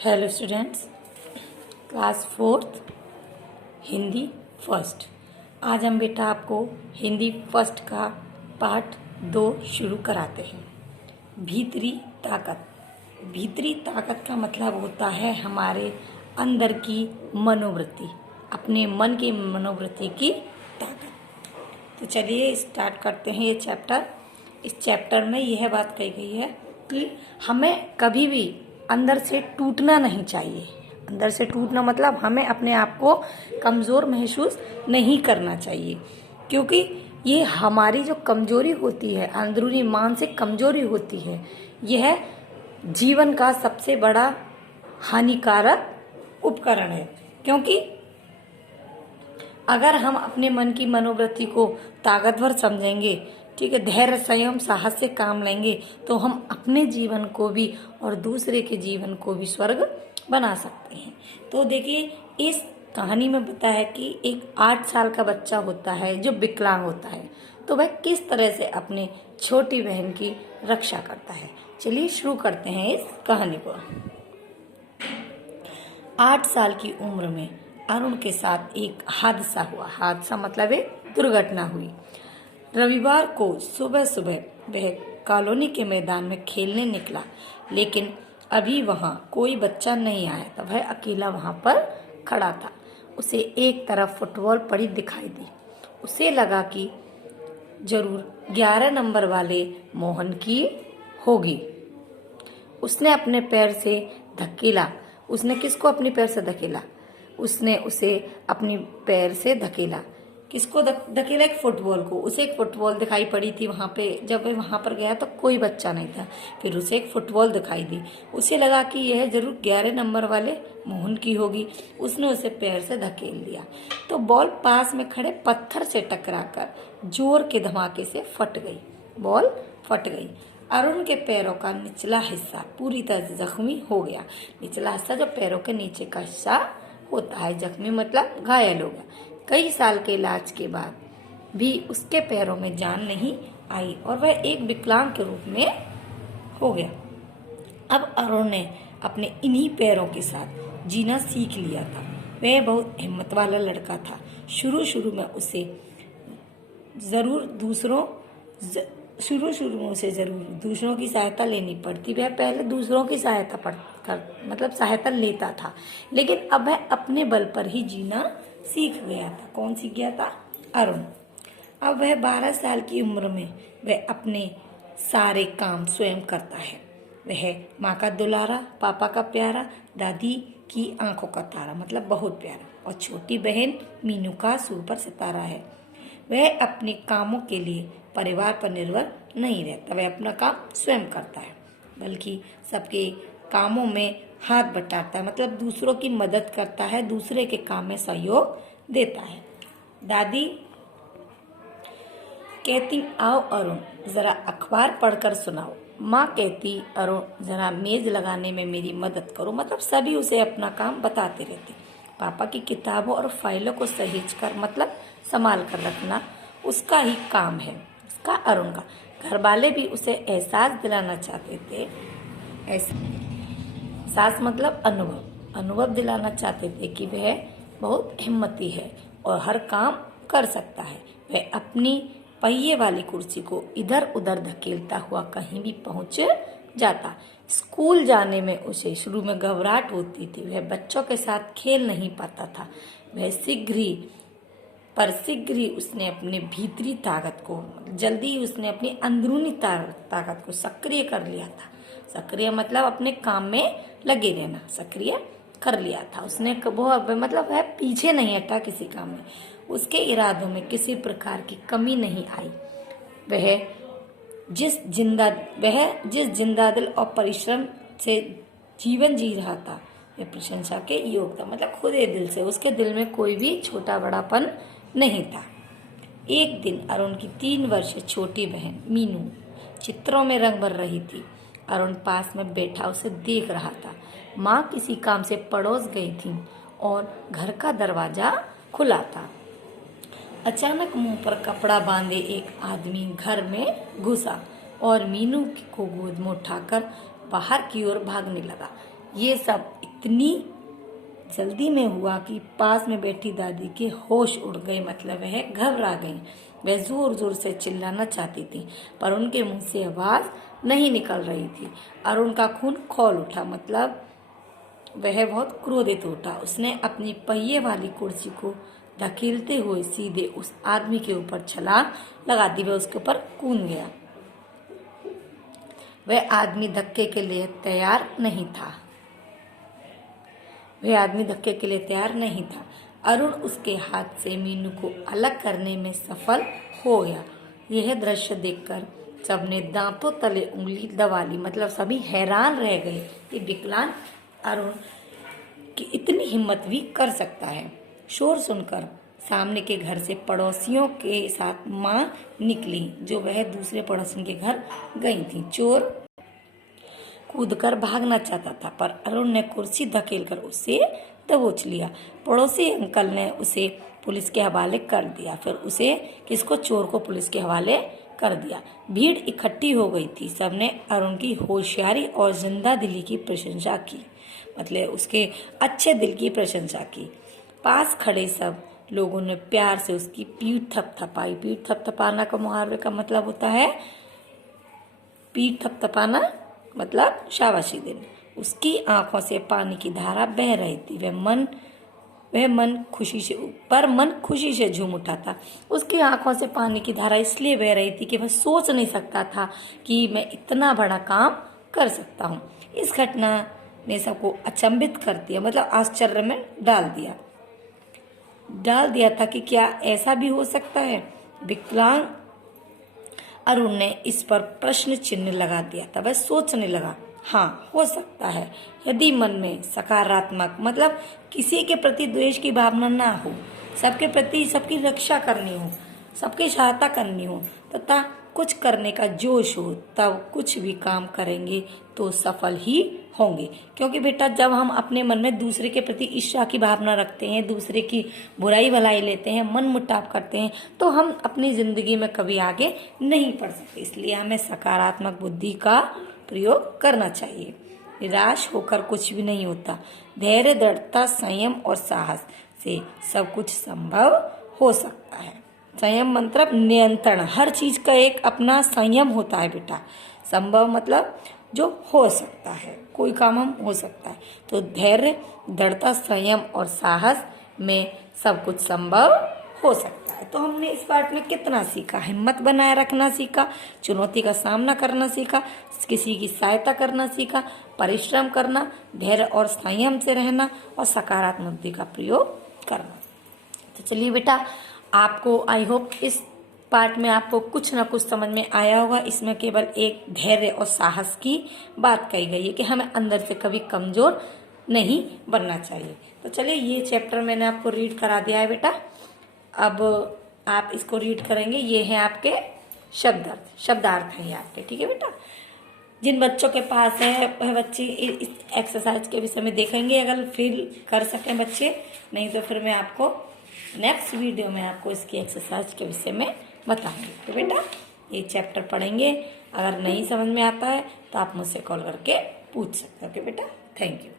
Hello students, class fourth Hindi first. आज हम बेटा आपको हिंदी फर्स्ट का पार्ट 2 शुरू कराते हैं। भीतरी ताकत। भीतरी ताकत का मतलब होता है हमारे अंदर की मनोवृत्ति, अपने मन की मनोवृत्ति की ताकत। तो चलिए स्टार्ट करते हैं ये चैप्टर। इस चैप्टर में यह बात कही गई है कि हमें कभी भी अंदर से टूटना नहीं चाहिए। अंदर से टूटना मतलब हमें अपने आप को कमज़ोर महसूस नहीं करना चाहिए, क्योंकि ये हमारी जो कमजोरी होती है, अंदरूनी मानसिक कमजोरी होती है, यह जीवन का सबसे बड़ा हानिकारक उपकरण है। क्योंकि अगर हम अपने मन की मनोवृत्ति को ताकतवर समझेंगे, ठीक है, धैर्य संयम साहस से काम लेंगे, तो हम अपने जीवन को भी और दूसरे के जीवन को भी स्वर्ग बना सकते हैं। तो देखिए, इस कहानी में बताया है कि एक 8 साल का बच्चा होता है जो विकलांग होता है, तो वह किस तरह से अपने छोटी बहन की रक्षा करता है। चलिए शुरू करते हैं इस कहानी को। 8 साल की उम्र में अरुण के साथ एक हादसा हुआ। हादसा मतलब एक दुर्घटना हुई। रविवार को सुबह सुबह वह कॉलोनी के मैदान में खेलने निकला, लेकिन अभी वहां कोई बच्चा नहीं आया था। वह अकेला वहां पर खड़ा था। उसे एक तरफ फुटबॉल पड़ी दिखाई दी। उसे लगा कि जरूर 11 नंबर वाले मोहन की होगी। उसने अपने पैर से धकेला। उसने किसको अपने पैर से धकेला? उसने उसे अपनी पैर से धकेला। किसको धकेला? एक फुटबॉल को। उसे एक फुटबॉल दिखाई पड़ी थी वहां पे। जब वह वहां पर गया तो कोई बच्चा नहीं था। फिर उसे एक फुटबॉल दिखाई दी। उसे लगा कि यह जरूर 11 नंबर वाले मोहन की होगी। उसने उसे पैर से धकेल दिया तो बॉल पास में खड़े पत्थर से टकराकर जोर के धमाके से फट गई। बॉल फट गई। अरुण के पैरों का निचला हिस्सा पूरी तरह से जख्मी हो गया। निचला हिस्सा जो पैरों के नीचे का हिस्सा होता है, जख्मी मतलब घायल हो गया। कई साल के इलाज के बाद भी उसके पैरों में जान नहीं आई और वह एक विकलांग के रूप में हो गया। अब अरुण ने अपने इन्हीं पैरों के साथ जीना सीख लिया था। वह बहुत हिम्मत वाला लड़का था। शुरू शुरू में उसे जरूर दूसरों की सहायता लेनी पड़ती। वह पहले दूसरों की सहायता लेता था, लेकिन अब वह अपने बल पर ही जीना सीख गया था। कौन सीख गया था? अरुण। अब वह 12 साल की उम्र में वह अपने सारे काम स्वयं करता है। वह माँ का दुलारा, पापा का प्यारा, दादी की आंखों का तारा मतलब बहुत प्यारा, और छोटी बहन मीनू का सुपर सितारा है। वह अपने कामों के लिए परिवार पर निर्भर नहीं रहता। वह अपना काम स्वयं करता है, बल्कि सबके कामों में हाथ बटाता है, मतलब दूसरों की मदद करता है, दूसरे के काम में सहयोग देता है। दादी कहती, आओ अरुण जरा अखबार पढ़कर सुनाओ। माँ कहती, अरुण जरा मेज लगाने में मेरी मदद करो। मतलब सभी उसे अपना काम बताते रहते। पापा की किताबों और फाइलों को सहेज कर मतलब संभाल कर रखना उसका ही काम है, उसका अरुण का। घर वाले भी उसे एहसास दिलाना चाहते थे। एहसास मतलब अनुभव दिलाना चाहते थे कि वह बहुत हिम्मती है और हर काम कर सकता है। वह अपनी पहिए वाली कुर्सी को इधर उधर धकेलता हुआ कहीं भी पहुंच जाता। स्कूल जाने में उसे शुरू में घबराहट होती थी। वह बच्चों के साथ खेल नहीं पाता था। वह शीघ्र ही उसने अपने भीतरी ताकत को, जल्दी ही उसने अपनी अंदरूनी ताकत को सक्रिय कर लिया था। सक्रिय मतलब अपने काम में लगे रहना, सक्रिय कर लिया था उसने। वो मतलब वह पीछे नहीं हटा किसी काम में। उसके इरादों में किसी प्रकार की कमी नहीं आई। वह जिस जिंदा दिल और परिश्रम से जीवन जी रहा था, वह प्रशंसा के योग था। मतलब खुदे दिल से, उसके दिल में कोई भी छोटा बड़ापन नहीं था। एक दिन अरुण की 3 वर्षीय छोटी बहन मीनू चित्रों में रंग भर रही थी। अरुण पास में बैठा उसे देख रहा था। माँ किसी काम से पड़ोस गई थी और घर का दरवाजा खुला था। अचानक मुंह पर कपड़ा बांधे एक आदमी घर में घुसा और मीनू को गोद में उठाकर बाहर की ओर भागने लगा। ये सब इतनी जल्दी में हुआ कि पास में बैठी दादी के होश उड़ गए, मतलब वह घबरा गई। वह जोर जोर से चिल्लाना चाहती थी पर उनके मुंह से आवाज नहीं निकल रही थी। अरुण का खून खौल उठा, मतलब वह बहुत क्रोधित उठा। उसने अपनी पहिए वाली कुर्सी को धकेलते हुए सीधे उस आदमी के ऊपर छलांग लगा दी। वह उसके ऊपर कूद गया। वह आदमी धक्के के लिए तैयार नहीं था। अरुण उसके हाथ से मीनू को अलग करने में सफल हो गया। यह दृश्य देखकर सबने दांतों तले उंगली दबा ली, मतलब सभी हैरान रह गए कि विकलांग अरुण की इतनी हिम्मत भी कर सकता है। शोर सुनकर सामने के घर से पड़ोसियों के साथ मां निकली, जो वह दूसरे पड़ोसियों के घर गई थी। चोर कूदकर भागना चाहता था पर अरुण ने कुर्सी धकेलकर उसे दबोच लिया। पड़ोसी अंकल ने उसे पुलिस के हवाले कर दिया। चोर को पुलिस के हवाले कर दिया। भीड़ इकट्ठी हो गई थी। सबने अरुण की होशियारी और जिंदा दिली की प्रशंसा की, मतलब उसके अच्छे दिल की प्रशंसा की। पास खड़े सब लोगों ने प्यार से उसकी पीठ थपथपाई। पीठ थपथपाना का मुहावरे का मतलब होता है पीठ थपथपाना, मतलब शाबाशी देना। उसकी आंखों से पानी की धारा बह रही थी। मन खुशी से झूम उठा था। उसकी आंखों से पानी की धारा इसलिए बह रही थी कि वह सोच नहीं सकता था कि मैं इतना बड़ा काम कर सकता हूँ। इस घटना ने सबको अचंभित कर दिया, मतलब आश्चर्य में डाल दिया था कि क्या ऐसा भी हो सकता है। विकलांग अरुण ने इस पर प्रश्न चिन्ह लगा दिया था। वह सोचने लगा, हाँ हो सकता है, यदि मन में सकारात्मक, मतलब किसी के प्रति द्वेष की भावना ना हो, सबके प्रति सबकी रक्षा करनी हो, सबकी सहायता करनी हो तथा कुछ करने का जोश हो, तब कुछ भी काम करेंगे तो सफल ही होंगे। क्योंकि बेटा जब हम अपने मन में दूसरे के प्रति ईर्ष्या की भावना रखते हैं, दूसरे की बुराई भलाई लेते हैं, मन मुटाव करते हैं, तो हम अपनी जिंदगी में कभी आगे नहीं बढ़ सकते। इसलिए हमें सकारात्मक बुद्धि का प्रयोग करना चाहिए। निराश होकर कुछ भी नहीं होता। धैर्य, दृढ़ता, संयम और साहस से सब कुछ संभव हो सकता है। संयम मतलब नियंत्रण, हर चीज का एक अपना संयम होता है बेटा। संभव मतलब जो हो सकता है, कोई काम हम हो सकता है। तो धैर्य, दृढ़ता, संयम और साहस में सब कुछ संभव हो सकता है। तो हमने इस पाठ में कितना सीखा? हिम्मत बनाए रखना सीखा, चुनौती का सामना करना सीखा, किसी की सहायता करना सीखा, परिश्रम करना, धैर्य और संयम से रहना और सकारात्मक बुद्धि का प्रयोग करना। तो चलिए बेटा, आपको आई होप इस पार्ट में आपको कुछ ना कुछ समझ में आया होगा। इसमें केवल एक धैर्य और साहस की बात कही गई है कि हमें अंदर से कभी कमजोर नहीं बनना चाहिए। तो चलिए, ये चैप्टर मैंने आपको रीड करा दिया है बेटा। अब आप इसको रीड करेंगे। ये है आपके शब्दार्थ है आपके, ठीक है बेटा। जिन बच्चों के पास है वह बच्चे इस एक्सरसाइज के विषय में देखेंगे, अगर फील कर सकें बच्चे, नहीं तो फिर मैं आपको नेक्स्ट वीडियो में आपको इसकी एक्सरसाइज के विषय में बताऊंगी। तो बेटा ये चैप्टर पढ़ेंगे, अगर नहीं समझ में आता है तो आप मुझसे कॉल करके पूछ सकते हो। ओके बेटा, थैंक यू।